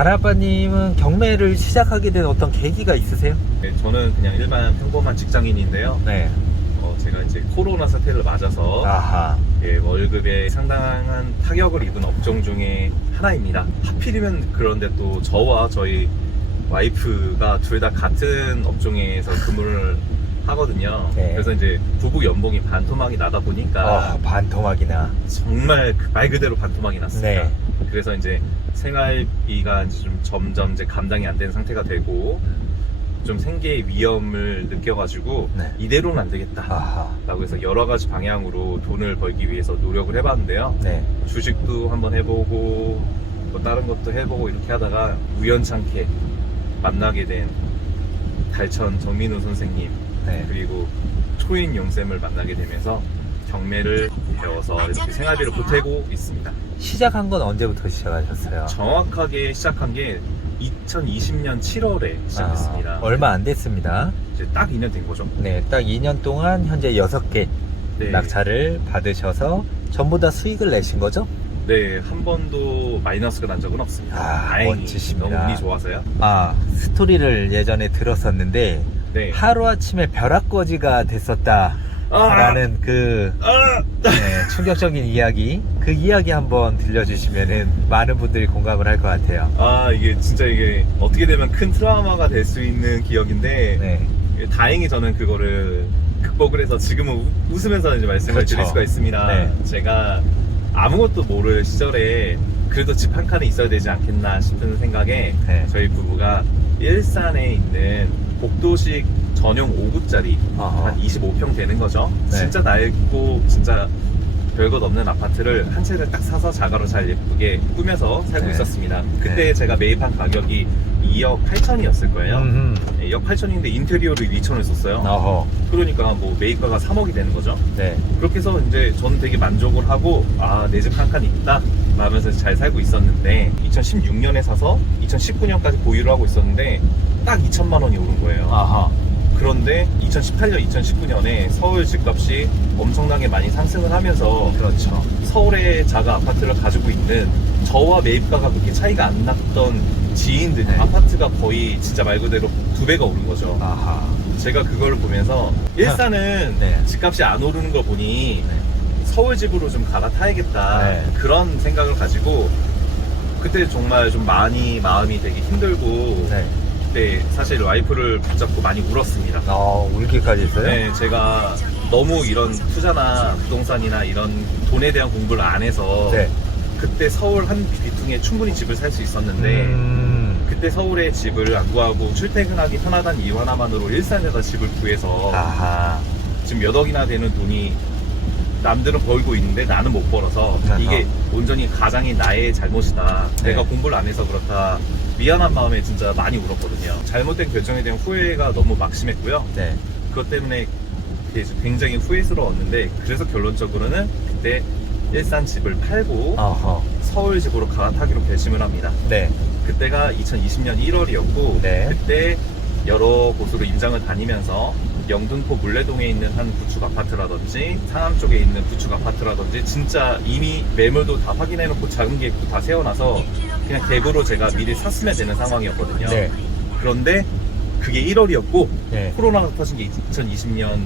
가라아빠님은 경매를 시작하게 된 어떤 계기가 있으세요? 네, 저는 그냥 일반 평범한 직장인인데요. 네. 제가 이제 코로나 사태를 맞아서 아하. 월급에 상당한 타격을 입은 업종 중에 하나입니다. 하필이면 그런데 또 저와 저희 와이프가 둘 다 같은 업종에서 근무를 하거든요. 네. 그래서 이제 부부 연봉이 반토막이 나다 보니까 반토막이나. 정말 말 그대로 반토막이 났습니다. 네. 그래서 이제 생활비가 이제 좀 점점 이제 감당이 안 되는 상태가 되고 좀 생계의 위험을 느껴가지고 네. 이대로는 안 되겠다 아하. 라고 해서 여러 가지 방향으로 돈을 벌기 위해서 노력을 해봤는데요. 네. 주식도 한번 해보고 뭐 다른 것도 해보고 이렇게 하다가 우연찮게 만나게 된 달천 정민우 선생님 네. 그리고 초인 용쌤을 만나게 되면서 경매를 배워서 이렇게 생활비를 보태고 있습니다. 시작한 건 언제부터 시작하셨어요? 정확하게 시작한 게 2020년 7월에 시작했습니다. 얼마 안 됐습니다. 이제 딱 2년 된 거죠. 네, 딱 2년 동안 현재 6개 네. 낙찰을 받으셔서 전부 다 수익을 내신 거죠? 네, 한 번도 마이너스가 난 적은 없습니다. 다행히 멋지십니다. 너무 운이 좋아서요. 스토리를 예전에 들었었는데 네. 하루아침에 벼락거지가 됐었다 라는 충격적인 이야기, 그 이야기 한번 들려주시면은 많은 분들이 공감을 할 것 같아요. 이게 진짜 이게 어떻게 되면 큰 트라우마가 될 수 있는 기억인데 네. 다행히 저는 그거를 극복을 해서 지금은 웃으면서 이제 말씀을 그렇죠. 드릴 수가 있습니다. 네. 제가 아무것도 모를 시절에 그래도 집 한 칸에 있어야 되지 않겠나 싶은 생각에 네. 저희 부부가 일산에 있는 복도식 전용 5구짜리 한 25평 되는 거죠. 네. 진짜 낡고 진짜 별것 없는 아파트를 한 채를 딱 사서 자가로 잘 예쁘게 꾸며서 살고 네. 있었습니다. 그때 네. 제가 매입한 가격이 2억 8천이었을 거예요. 2억 8천인데 인테리어를 2천을 썼어요. 어허. 그러니까 뭐 매입가가 3억이 되는 거죠. 네. 그렇게 해서 이제 저는 되게 만족을 하고 내 집 한 칸 있다 라면서 잘 살고 있었는데 2016년에 사서 2019년까지 보유를 하고 있었는데 딱 2천만 원이 오른 거예요. 아하. 그런데 2018년, 2019년에 서울 집값이 엄청나게 많이 상승을 하면서 그렇죠. 서울의 자가 아파트를 가지고 있는 저와 매입가가 그렇게 차이가 안 났던 지인들 네. 아파트가 거의 진짜 말 그대로 2배가 오른 거죠. 아하. 제가 그걸 보면서 일산은 네. 집값이 안 오르는 걸 보니 네. 서울 집으로 좀 갈아타야겠다 네. 그런 생각을 가지고 그때 정말 좀 많이 마음이 되게 힘들고 네. 그때 사실 와이프를 붙잡고 많이 울었습니다. 울기까지 했어요? 네, 제가 너무 이런 투자나 부동산이나 이런 돈에 대한 공부를 안 해서 네. 그때 서울 한 귀퉁이에 충분히 집을 살 수 있었는데 그때 서울에 집을 안 구하고 출퇴근하기 편하다는 이유 하나만으로 일산에다 집을 구해서 아하. 지금 몇 억이나 되는 돈이 남들은 벌고 있는데 나는 못 벌어서 이게 온전히 가장이 나의 잘못이다. 네. 내가 공부를 안 해서 그렇다. 미안한 마음에 진짜 많이 울었거든요. 잘못된 결정에 대한 후회가 너무 막심했고요. 네. 그것 때문에 굉장히 후회스러웠는데 그래서 결론적으로는 그때 일산 집을 팔고 어허. 서울 집으로 갈아타기로 결심을 합니다. 네. 그때가 2020년 1월이었고 네. 그때 여러 곳으로 임장을 다니면서 영등포 물레동에 있는 한 구축 아파트라든지 상암 쪽에 있는 구축 아파트라든지 진짜 이미 매물도 다 확인해놓고 작은 계획도 다 세워놔서 그냥 갭으로 제가 미리 샀으면 되는 상황이었거든요. 네. 그런데 그게 1월이었고 네. 코로나가 터진 게 2020년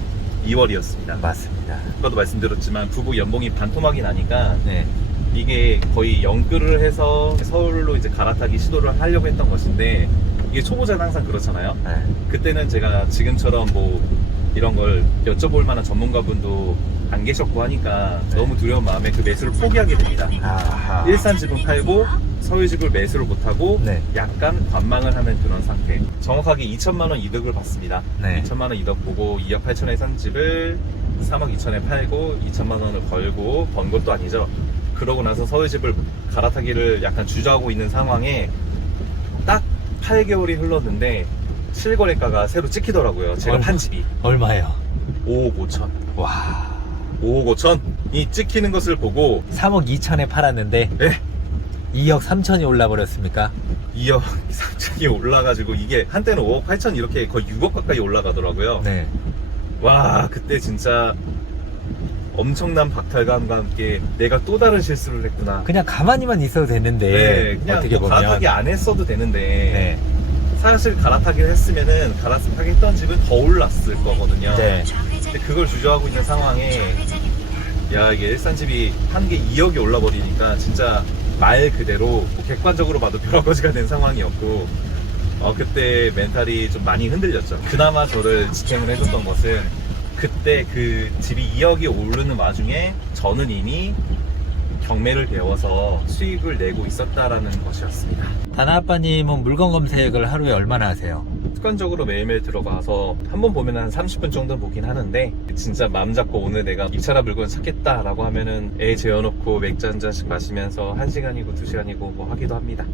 2월이었습니다. 맞습니다. 아까도 말씀드렸지만 부부 연봉이 반토막이 나니까 네. 이게 거의 연끌을 해서 서울로 이제 갈아타기 시도를 하려고 했던 것인데 이게 초보자는 항상 그렇잖아요. 네. 그때는 제가 지금처럼 뭐 이런 걸 여쭤볼 만한 전문가분도 안 계셨고 하니까 네. 너무 두려운 마음에 그 매수를 포기하게 됩니다. 아하. 일산 집은 팔고 서울 집을 매수를 못하고 네. 약간 관망을 하는 그런 상태. 정확하게 2천만 원 이득을 받습니다. 네. 2천만 원 이득 보고 2억 8천에 산 집을 3억 2천에 팔고 2천만 원을 벌고 번 것도 아니죠. 그러고 나서 서울 집을 갈아타기를 약간 주저하고 있는 상황에 딱 8개월이 흘렀는데 실거래가가 새로 찍히더라고요. 제가 판 집이 얼마예요? 5억 5천. 와. 5억 5천이 찍히는 것을 보고 3억 2천에 팔았는데 네. 2억 3천이 올라버렸습니까? 2억 3천이 올라가지고 이게 한때는 5억 8천 이렇게 거의 6억 가까이 올라가더라고요. 네. 와 그때 진짜 엄청난 박탈감과 함께 내가 또 다른 실수를 했구나. 그냥 가만히만 있어도 되는데 네, 그냥 어떻게 뭐 보면 갈아타기 안 했어도 되는데 네. 사실 갈아타기를 했으면은 갈아타기 했던 집은 더 올랐을 거거든요. 네. 근데 그걸 주저하고 있는 상황에 야 이게 일산집이 한 개 2억이 올라버리니까 진짜 말 그대로 뭐 객관적으로 봐도 벼락거지가 된 상황이었고 그때 멘탈이 좀 많이 흔들렸죠. 그나마 저를 지탱을 해줬던 것은 그때 그 집이 2억이 오르는 와중에 저는 이미 경매를 배워서 수익을 내고 있었다라는 것이었습니다. 다나 아빠님은 물건 검색을 하루에 얼마나 하세요? 습관적으로 매일매일 들어가서 한 번 보면 한 30분 정도 보긴 하는데 진짜 마음 잡고 오늘 내가 입찰할 물건 찾겠다라고 하면은 애 재워놓고 맥주 한 잔씩 마시면서 1시간이고 2시간이고 뭐 하기도 합니다.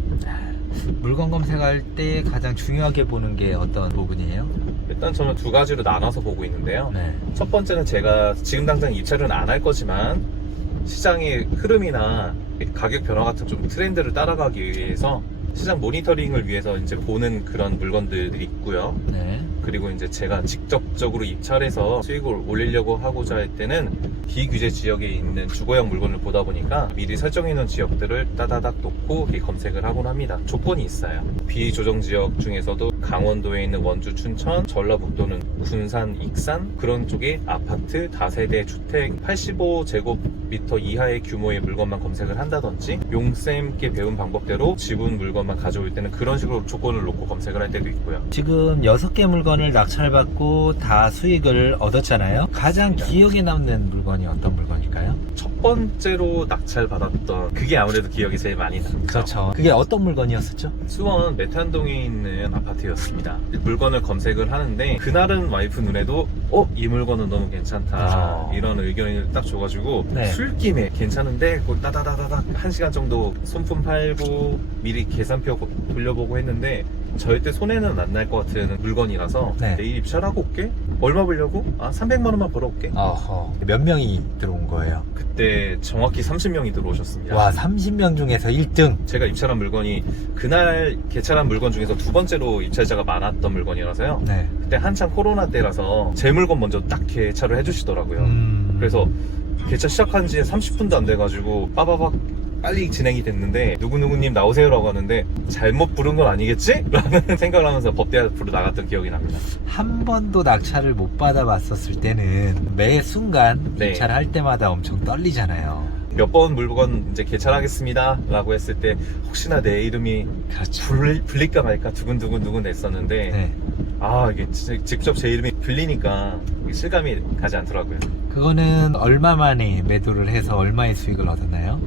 물건 검색할 때 가장 중요하게 보는 게 어떤 부분이에요? 일단 저는 두 가지로 나눠서 보고 있는데요. 네. 첫 번째는 제가 지금 당장 입찰은 안 할 거지만 시장의 흐름이나 가격 변화 같은 좀 트렌드를 따라가기 위해서 시장 모니터링을 위해서 이제 보는 그런 물건들이 있고요. 네. 그리고 이제 제가 직접적으로 입찰해서 수익을 올리려고 하고자 할 때는 비규제 지역에 있는 주거용 물건을 보다 보니까 미리 설정해 놓은 지역들을 따다닥 놓고 이렇게 검색을 하곤 합니다. 조건이 있어요. 비조정 지역 중에서도 강원도에 있는 원주, 춘천, 전라북도는 군산, 익산 그런 쪽에 아파트, 다세대 주택 85제곱미터 이하의 규모의 물건만 검색을 한다든지 용쌤께 배운 방법대로 지분 물건만 가져올 때는 그런 식으로 조건을 놓고 검색을 할 때도 있고요. 지금 6개 물건을 낙찰받고 다 수익을 얻었잖아요. 가장 기억에 남는 물건이 어떤 물건일까요? 첫 번째로 낙찰 받았던 그게 아무래도 기억이 제일 많이 남죠. 그렇죠. 그게 어떤 물건이었었죠? 수원 메탄동에 있는 아파트였습니다. 물건을 검색을 하는데 그날은 와이프 눈에도 이 물건은 너무 괜찮다 이런 의견을 딱 줘가지고 네. 술김에 괜찮은데 그걸 따다다다닥 1시간 정도 손품 팔고 미리 계산표 돌려보고 했는데 절대 손해는 안 날 것 같은 물건이라서 네. 내일 입찰하고 올게. 얼마 벌려고? 300만 원만 벌어올게. 어허. 몇 명이 들어온 거예요? 그때 정확히 30명이 들어오셨습니다. 와, 30명 중에서 1등. 제가 입찰한 물건이 그날 개찰한 물건 중에서 두 번째로 입찰자가 많았던 물건이라서요. 네. 그때 한창 코로나 때라서 제 물건 먼저 딱 개찰을 해주시더라고요. 그래서 개찰 시작한 지 30분도 안 돼가지고 빠바박 빨리 진행이 됐는데 누구누구님 나오세요라고 하는데 잘못 부른 건 아니겠지? 라는 생각을 하면서 법대 앞으로 나갔던 기억이 납니다. 한 번도 낙찰을 못 받아봤었을 때는 매 순간 네. 입찰할 때마다 엄청 떨리잖아요. 몇 번 물건 이제 개찰하겠습니다 라고 했을 때 혹시나 내 이름이 그렇죠. 불릴까 말까 두근두근 했었는데 네. 이게 직접 제 이름이 불리니까 실감이 가지 않더라고요. 그거는 얼마 만에 매도를 해서 얼마의 수익을 얻었나요?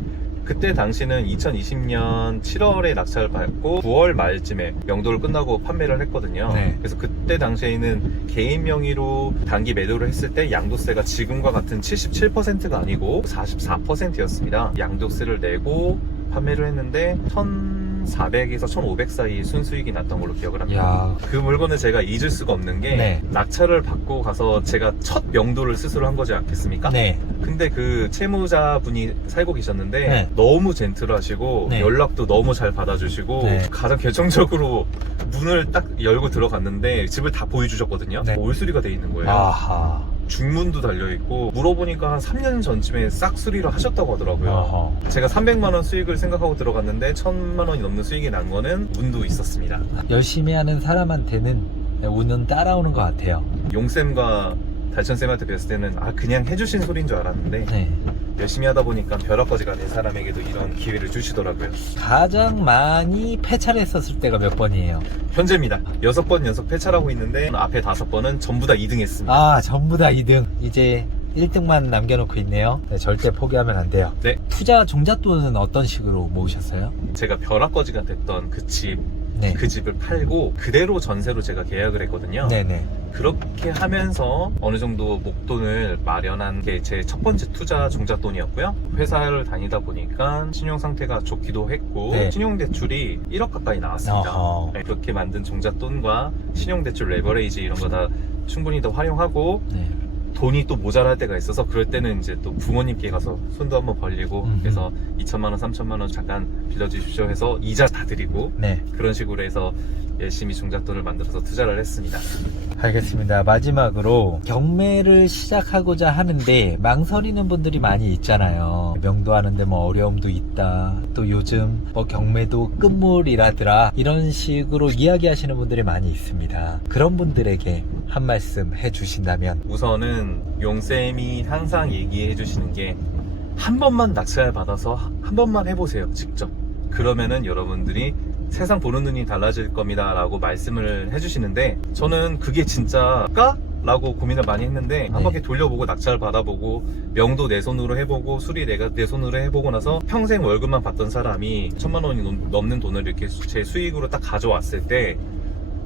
그때 당시는 2020년 7월에 낙찰을 받고 9월 말쯤에 명도를 끝나고 판매를 했거든요. 네. 그래서 그때 당시에는 개인 명의로 단기 매도를 했을 때 양도세가 지금과 같은 77%가 아니고 44%였습니다. 양도세를 내고 판매를 했는데 1,400에서 1,500 사이 순수익이 났던 걸로 기억을 합니다. 야. 그 물건을 제가 잊을 수가 없는 게 네. 낙찰을 받고 가서 제가 첫 명도를 스스로 한 거지 않겠습니까? 네. 근데 그 채무자분이 살고 계셨는데 네. 너무 젠틀하시고 네. 연락도 너무 잘 받아주시고 네. 가장 결정적으로 문을 딱 열고 들어갔는데 집을 다 보여주셨거든요. 네. 올수리가 돼 있는 거예요. 아하. 중문도 달려있고 물어보니까 한 3년 전쯤에 싹 수리를 하셨다고 하더라고요. 어허. 제가 300만 원 수익을 생각하고 들어갔는데 1,000만 원이 넘는 수익이 난 거는 문도 있었습니다. 열심히 하는 사람한테는 운은 따라오는 것 같아요. 용쌤과 달천쌤한테 뵀을 때는 그냥 해주신 소리인 줄 알았는데 네. 열심히 하다 보니까 벼락거지가 된 사람에게도 이런 기회를 주시더라고요. 가장 많이 폐찰했었을 때가 몇 번이에요? 현재입니다. 6번 연속 폐찰하고 있는데 앞에 5번은 전부 다 2등 했습니다. 아, 전부 다 2등. 이제 1등만 남겨놓고 있네요. 네, 절대 포기하면 안 돼요. 네. 투자 종잣돈은 어떤 식으로 모으셨어요? 제가 벼락거지가 됐던 그 네. 집을 팔고 그대로 전세로 제가 계약을 했거든요. 네네. 그렇게 하면서 어느 정도 목돈을 마련한 게 제 첫 번째 투자 종잣돈이었고요. 회사를 다니다 보니까 신용 상태가 좋기도 했고 네. 신용대출이 1억 가까이 나왔습니다. 어허. 네, 그렇게 만든 종잣돈과 신용대출 레버레이지 이런 거 다 충분히 더 활용하고 네. 돈이 또 모자랄 때가 있어서 그럴 때는 이제 또 부모님께 가서 손도 한번 벌리고 그래서 2천만 원, 3천만 원 잠깐 빌려주십시오 해서 이자 다 드리고 네. 그런 식으로 해서 열심히 종잣돈을 만들어서 투자를 했습니다. 알겠습니다. 마지막으로 경매를 시작하고자 하는데 망설이는 분들이 많이 있잖아요. 명도하는데 뭐 어려움도 있다. 또 요즘 뭐 경매도 끝물이라더라. 이런 식으로 이야기하시는 분들이 많이 있습니다. 그런 분들에게 한 말씀 해주신다면? 우선은 용쌤이 항상 얘기해 주시는 게 한 번만 낙찰 받아서 한 번만 해보세요. 직접. 그러면은 여러분들이 세상 보는 눈이 달라질 겁니다 라고 말씀을 해주시는데 저는 그게 진짜까? 라고 고민을 많이 했는데 한 바퀴 돌려보고 낙찰 받아보고 명도 내 손으로 해보고 수리 내가 내 손으로 해보고 나서 평생 월급만 받던 사람이 1,000만 원이 넘는 돈을 이렇게 제 수익으로 딱 가져왔을 때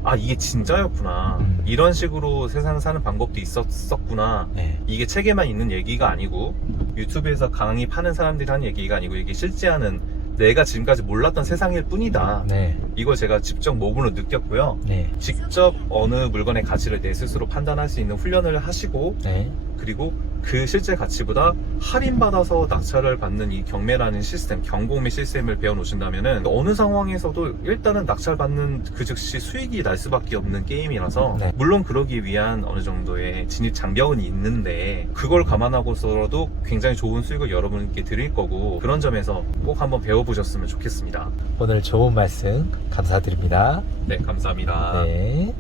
아 이게 진짜였구나 이런 식으로 세상 사는 방법도 있었구나 네. 이게 책에만 있는 얘기가 아니고 유튜브에서 강의 파는 사람들이 하는 얘기가 아니고 이게 실제 하는 내가 지금까지 몰랐던 세상일 뿐이다. 네. 이걸 제가 직접 몸으로 느꼈고요. 네. 직접 어느 물건의 가치를 내 스스로 판단할 수 있는 훈련을 하시고 네. 그리고 그 실제 가치보다 할인받아서 낙찰을 받는 이 경매라는 시스템, 경공매 시스템을 배워놓으신다면은 어느 상황에서도 일단은 낙찰받는 그 즉시 수익이 날 수밖에 없는 게임이라서 네. 물론 그러기 위한 어느 정도의 진입 장벽은 있는데 그걸 감안하고서라도 굉장히 좋은 수익을 여러분께 드릴 거고 그런 점에서 꼭 한번 배워보셨으면 좋겠습니다. 오늘 좋은 말씀 감사드립니다. 네, 감사합니다. 네.